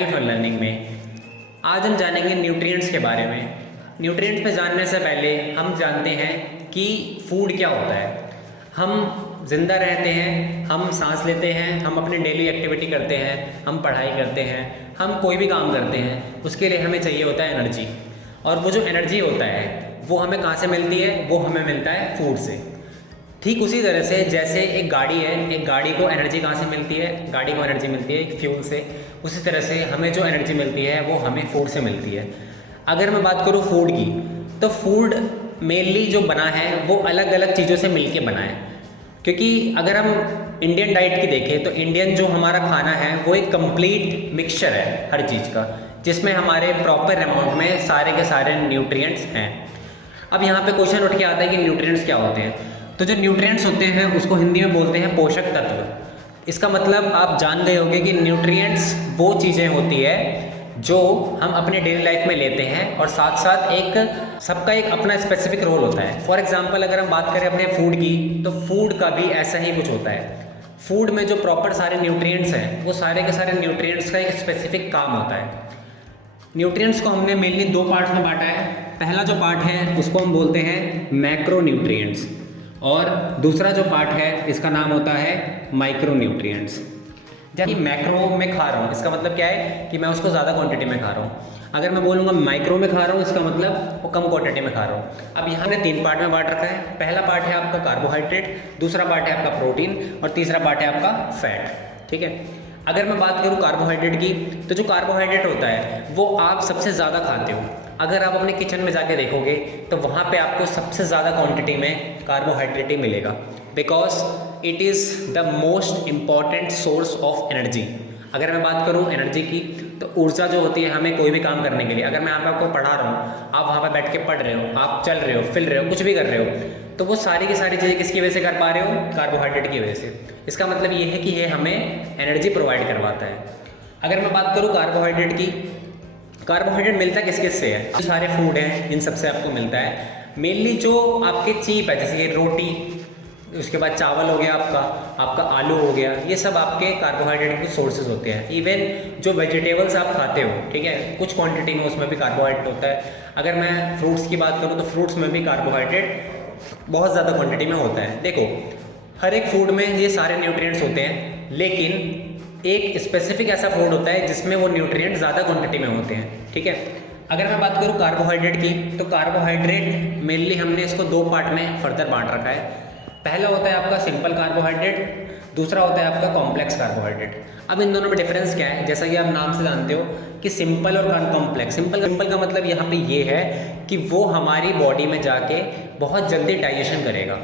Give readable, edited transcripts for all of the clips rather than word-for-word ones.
Tribal fun learning में आज हम जानेंगे न्यूट्रिएंट्स के बारे में। न्यूट्रिएंट्स पे जानने से पहले हम जानते हैं कि फूड क्या होता है। हम जिंदा रहते हैं, हम सांस लेते हैं, हम अपनी डेली एक्टिविटी करते हैं, हम पढ़ाई करते हैं, हम कोई भी काम करते हैं, उसके लिए हमें चाहिए होता है एनर्जी। और वो जो एनर्जी होता है वो हमें कहाँ से मिलती है? वो हमें मिलता है फूड से। ठीक उसी तरह से जैसे एक गाड़ी है, एक गाड़ी को एनर्जी कहाँ से मिलती है? गाड़ी को एनर्जी मिलती है एक फ्यूल से। उसी तरह से हमें जो एनर्जी मिलती है वो हमें फूड से मिलती है। अगर मैं बात करूँ फूड की, तो फूड मेनली जो बना है वो अलग अलग चीज़ों से मिलके बना है। क्योंकि अगर हम इंडियन डाइट की देखें तो इंडियन जो हमारा खाना है वो एक कंप्लीट मिक्सचर है हर चीज़ का, जिसमें हमारे प्रॉपर अमाउंट में सारे के सारे न्यूट्रिएंट्स हैं। अब यहाँ पे क्वेश्चन उठ के आता है कि न्यूट्रिएंट्स क्या होते हैं। तो जो न्यूट्रिएंट्स होते हैं उसको हिंदी में बोलते हैं पोषक तत्व। इसका मतलब आप जान गए होंगे कि न्यूट्रिएंट्स वो चीज़ें होती है जो हम अपने डेली लाइफ में लेते हैं और साथ साथ एक सबका एक अपना स्पेसिफिक रोल होता है। फॉर एग्जांपल अगर हम बात करें अपने फूड की, तो फूड का भी ऐसा ही कुछ होता है। फूड में जो प्रॉपर सारे न्यूट्रिएंट्स हैं वो सारे के सारे न्यूट्रिएंट्स का एक स्पेसिफिक काम होता है। न्यूट्रिएंट्स को हमने मेनली दो पार्ट्स में बांटा है। पहला जो पार्ट है उसको हम बोलते हैं मैक्रो न्यूट्रिएंट्स, और दूसरा जो पार्ट है इसका नाम होता है माइक्रो न्यूट्रिएंट्स। जब मैक्रो में खा रहा हूँ इसका मतलब क्या है कि मैं उसको ज़्यादा क्वांटिटी में खा रहा हूँ। अगर मैं बोलूँगा माइक्रो में खा रहा हूँ इसका मतलब वो कम क्वांटिटी में खा रहा हूँ। अब यहाँ ने तीन पार्ट में बांट रखा है। पहला पार्ट है आपका कार्बोहाइड्रेट, दूसरा पार्ट है आपका प्रोटीन, और तीसरा पार्ट है आपका फैट। ठीक है, अगर मैं बात करूँ कार्बोहाइड्रेट की, तो जो कार्बोहाइड्रेट होता है वो आप सबसे ज़्यादा खाते हो। अगर आप अपने किचन में जाके देखोगे तो वहाँ पे आपको सबसे ज़्यादा क्वांटिटी में कार्बोहाइड्रेट ही मिलेगा, because it is the most important source of energy. अगर मैं बात करूँ एनर्जी की, तो ऊर्जा जो होती है हमें कोई भी काम करने के लिए, अगर मैं यहाँ पे आपको पढ़ा रहा हूँ, आप वहाँ पे बैठ के पढ़ रहे हो, आप चल रहे हो, फिर रहे हो, कुछ भी कर रहे हो, तो वो सारी की सारी चीज़ें किसकी वजह से कर पा रहे हो? कार्बोहाइड्रेट की वजह से। इसका मतलब ये है कि ये हमें एनर्जी प्रोवाइड करवाता है। अगर मैं बात करूँ कार्बोहाइड्रेट की, कार्बोहाइड्रेट मिलता किस किस से है? जो सारे फूड हैं इन सबसे आपको मिलता है। मेनली जो आपके चीप है, जैसे ये रोटी, उसके बाद चावल हो गया आपका आलू हो गया, ये सब आपके कार्बोहाइड्रेट के सोर्सेज होते हैं। इवन जो वेजिटेबल्स आप खाते हो, ठीक है, कुछ क्वांटिटी में उसमें भी कार्बोहाइड्रेट होता है। अगर मैं फ्रूट्स की बात करूँ तो फ्रूट्स में भी कार्बोहाइड्रेट बहुत ज़्यादा क्वांटिटी में होता है। देखो, हर एक फूड में ये सारे न्यूट्रिएंट्स होते हैं, लेकिन एक स्पेसिफिक ऐसा फूड होता है जिसमें वो न्यूट्रिएंट्स ज़्यादा क्वांटिटी में होते हैं। ठीक है, अगर मैं बात करूँ कार्बोहाइड्रेट की, तो कार्बोहाइड्रेट मेनली हमने इसको दो पार्ट में फर्दर बांट रखा है। पहला होता है आपका सिंपल कार्बोहाइड्रेट, दूसरा होता है आपका कॉम्प्लेक्स कार्बोहाइड्रेट। अब इन दोनों में डिफरेंस क्या है? जैसा कि आप नाम से जानते हो कि सिंपल और कॉम्प्लेक्स। सिंपल का मतलब यहाँ पे ये है कि वो हमारी बॉडी में जाके बहुत जल्दी डाइजेशन करेगा,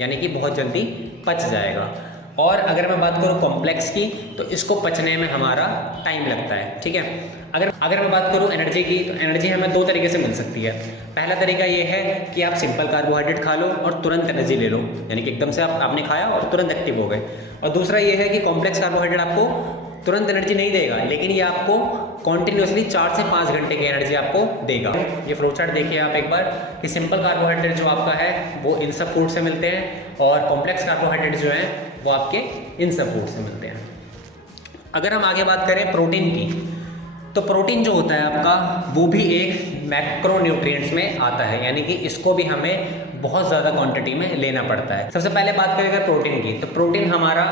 यानी कि बहुत जल्दी पच जाएगा। और अगर मैं बात करूँ कॉम्प्लेक्स की, तो इसको पचने में हमारा टाइम लगता है। ठीक है, अगर मैं बात करूँ एनर्जी की, तो एनर्जी हमें दो तरीके से मिल सकती है। पहला तरीका ये है कि आप सिंपल कार्बोहाइड्रेट खा लो और तुरंत एनर्जी ले लो, यानी कि एकदम से आपने खाया और तुरंत एक्टिव हो गए। और दूसरा ये है कि कॉम्प्लेक्स कार्बोहाइड्रेट आपको तुरंत एनर्जी नहीं देगा, लेकिन ये आपको कॉन्टिन्यूसली 4 से 5 घंटे की एनर्जी आपको देगा। ये फ्लो चार्ट देखिए आप एक बार कि सिंपल कार्बोहाइड्रेट जो आपका है वो इन सब फूड से मिलते हैं, और कॉम्प्लेक्स कार्बोहाइड्रेट जो है वो आपके इन सब फूड से मिलते हैं। अगर हम आगे बात करें प्रोटीन की, तो प्रोटीन जो होता है आपका वो भी एक मैक्रो न्यूट्रिएंट्स में आता है, यानी कि इसको भी हमें बहुत ज़्यादा क्वांटिटी में लेना पड़ता है। सबसे पहले बात करें अगर प्रोटीन की, तो प्रोटीन हमारा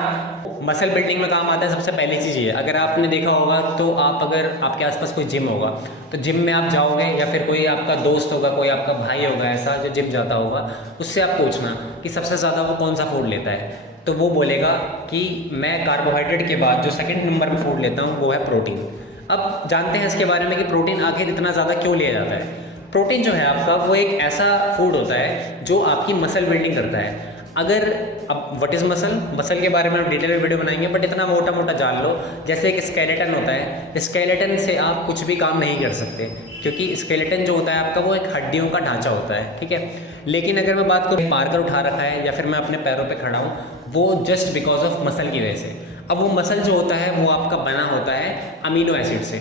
मसल बिल्डिंग में काम आता है। सबसे पहली चीज़ ये, अगर आपने देखा होगा तो आप अगर आपके आसपास कोई जिम होगा तो जिम में आप जाओगे, या फिर कोई आपका दोस्त होगा, कोई आपका भाई होगा ऐसा जो जिम जाता होगा, उससे आप पूछना कि सबसे ज़्यादा वो कौन सा फूड लेता है, तो वो बोलेगा कि मैं कार्बोहाइड्रेट के बाद जो सेकंड नंबर पे फूड लेता हूँ वो है प्रोटीन। अब जानते हैं इसके बारे में कि प्रोटीन आखिर इतना ज़्यादा क्यों लिया जाता है। प्रोटीन जो है आपका वो एक ऐसा फूड होता है जो आपकी मसल बिल्डिंग करता है। अगर अब व्हाट इज़ मसल के बारे में हम डिटेल में वीडियो बनाएंगे, बट इतना मोटा मोटा जान लो, जैसे एक स्केलेटन होता है, स्केलेटन से आप कुछ भी काम नहीं कर सकते, क्योंकि स्केलेटन जो होता है आपका वो एक हड्डियों का ढांचा होता है। ठीक है, लेकिन अगर मैं बात करूँ मार्कर उठा रखा है या फिर मैं अपने पैरों पे खड़ा हूँ, वो जस्ट बिकॉज ऑफ मसल की वजह से। अब वो मसल जो होता है वो आपका बना होता है अमीनो एसिड से।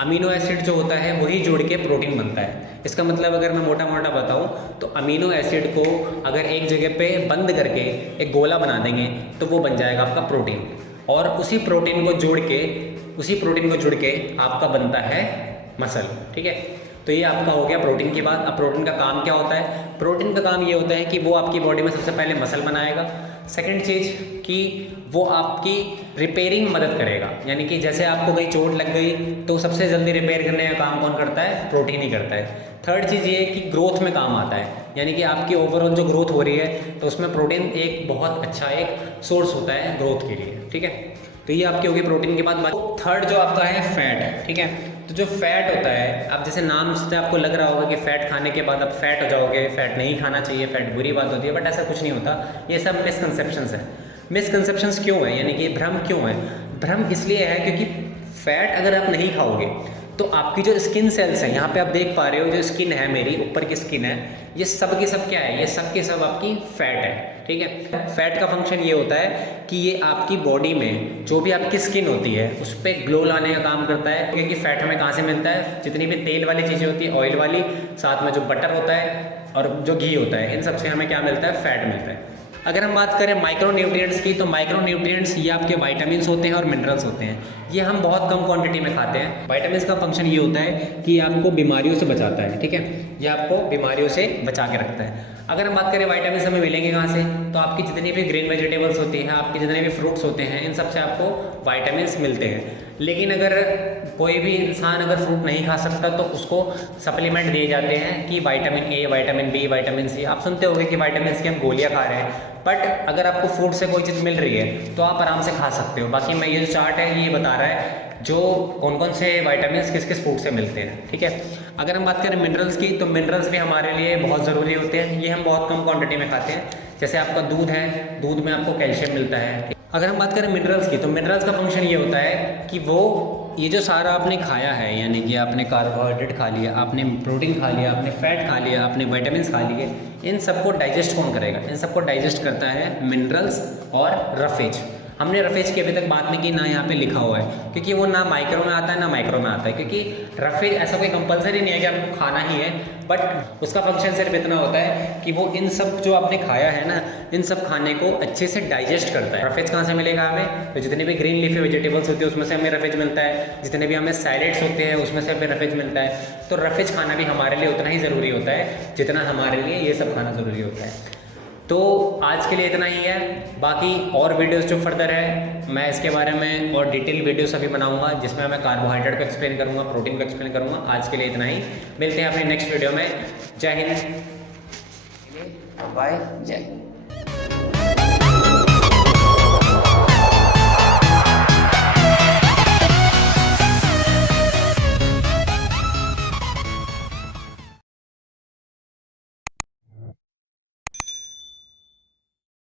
अमीनो एसिड जो होता है वही जोड़ के प्रोटीन बनता है। इसका मतलब अगर मैं मोटा मोटा बताऊं तो अमीनो एसिड को अगर एक जगह पे बंद करके एक गोला बना देंगे तो वो बन जाएगा आपका प्रोटीन, और उसी प्रोटीन को जोड़ के उसी प्रोटीन को जुड़ के आपका बनता है मसल। ठीक है, तो ये आपका हो गया प्रोटीन की बात। अब प्रोटीन का काम क्या होता है? प्रोटीन का काम ये होता है कि वो आपकी बॉडी में सबसे पहले मसल बनाएगा। सेकंड चीज़ कि वो आपकी रिपेयरिंग मदद करेगा, यानी कि जैसे आपको कहीं चोट लग गई तो सबसे जल्दी रिपेयर करने का काम कौन करता है? प्रोटीन ही करता है। थर्ड चीज़ ये कि ग्रोथ में काम आता है, यानी कि आपकी ओवरऑल जो ग्रोथ हो रही है तो उसमें प्रोटीन एक बहुत अच्छा एक सोर्स होता है ग्रोथ के लिए। ठीक है, तो ये आपकी होगी प्रोटीन के बाद। थर्ड जो आपका है फैट है। ठीक है, तो जो फैट होता है, अब जैसे नाम से आपको लग रहा होगा कि फैट खाने के बाद आप फैट हो जाओगे, फैट नहीं खाना चाहिए, फैट बुरी बात होती है, बट ऐसा कुछ नहीं होता। ये सब मिसकंसेप्शंस है। मिसकंसेप्शंस क्यों है, यानी कि भ्रम क्यों है? भ्रम इसलिए है क्योंकि फैट अगर आप नहीं खाओगे तो आपकी जो स्किन सेल्स हैं, यहाँ पे आप देख पा रहे हो जो स्किन है मेरी ऊपर की स्किन है, ये सब की सब क्या है? ये सब के सब आपकी फैट है। ठीक है, फैट का फंक्शन ये होता है कि ये आपकी बॉडी में जो भी आपकी स्किन होती है उस पर ग्लो लाने का काम करता है, क्योंकि फैट हमें कहाँ से मिलता है? जितनी भी तेल वाली चीज़ें होती है, ऑयल वाली, साथ में जो बटर होता है और जो घी होता है, इन सब से हमें क्या मिलता है? फैट मिलता है। अगर हम बात करें माइक्रो न्यूट्रिएंट्स की, तो माइक्रो न्यूट्रिएंट्स ये आपके वाइटामिन्स होते हैं और मिनरल्स होते हैं। ये हम बहुत कम क्वांटिटी में खाते हैं। वाइटामिन्स का फंक्शन ये होता है कि ये आपको बीमारियों से बचाता है। ठीक है, ये आपको बीमारियों से बचा के रखता है। अगर हम बात करें वाइटामिन्स हमें मिलेंगे कहाँ से, तो आपकी जितनी भी ग्रीन वेजिटेबल्स होती हैं, आपके जितने भी फ्रूट्स होते हैं, इन सब से आपको वाइटामिन्स मिलते हैं। लेकिन अगर कोई भी इंसान अगर फ्रूट नहीं खा सकता तो उसको सप्लीमेंट दिए जाते हैं कि vitamin A, vitamin B, vitamin C. आप सुनते होंगे कि विटामिन की हम गोलियां खा रहे हैं, बट अगर आपको फूड से कोई चीज़ मिल रही है तो आप आराम से खा सकते हो। बाकी मैं ये जो चार्ट है ये बता रहा है जो कौन कौन से विटामिन किस किस फूड से मिलते हैं। ठीक है, अगर हम बात करें मिनरल्स की, तो मिनरल्स भी हमारे लिए बहुत ज़रूरी होते हैं। ये हम बहुत कम क्वांटिटी में खाते हैं। जैसे आपका दूध है, दूध में आपको कैल्शियम मिलता है। अगर हम बात करें मिनरल्स की, तो मिनरल्स का फंक्शन ये होता है कि वो ये जो सारा आपने खाया है, यानी कि आपने कार्बोहाइड्रेट खा लिया, आपने प्रोटीन खा लिया, आपने फैट खा लिया, आपने विटामिन खा लिए, इन सबको डाइजेस्ट कौन करेगा? इन सबको डाइजेस्ट करता है मिनरल्स और रफेज। हमने रफेज की अभी तक बात नहीं की, ना यहाँ पे लिखा हुआ है, क्योंकि वो ना माइक्रो में आता है ना माइक्रो में आता है। क्योंकि रफेज ऐसा कोई कंपलसरी नहीं है कि आपको खाना ही है, बट उसका फंक्शन सिर्फ इतना होता है कि वो इन सब जो आपने खाया है ना, इन सब खाने को अच्छे से डाइजेस्ट करता है। रफेज कहाँ से मिलेगा हमें? तो जितने भी ग्रीन लीफी वेजिटेबल्स होती है उसमें से हमें रफेज मिलता है, जितने भी हमें सैलेड्स होते हैं उसमें से हमें रफेज मिलता है। तो रफेज खाना भी हमारे लिए उतना ही ज़रूरी होता है जितना हमारे लिए ये सब खाना ज़रूरी होता है। तो आज के लिए इतना ही है। बाकी और वीडियोस जो फर्दर है मैं इसके बारे में और डिटेल वीडियोस अभी बनाऊंगा, जिसमें मैं कार्बोहाइड्रेट को एक्सप्लेन करूंगा, प्रोटीन को एक्सप्लेन करूंगा। आज के लिए इतना ही, मिलते हैं अपने नेक्स्ट वीडियो में। जय हिंद, बाय, जय हिंद।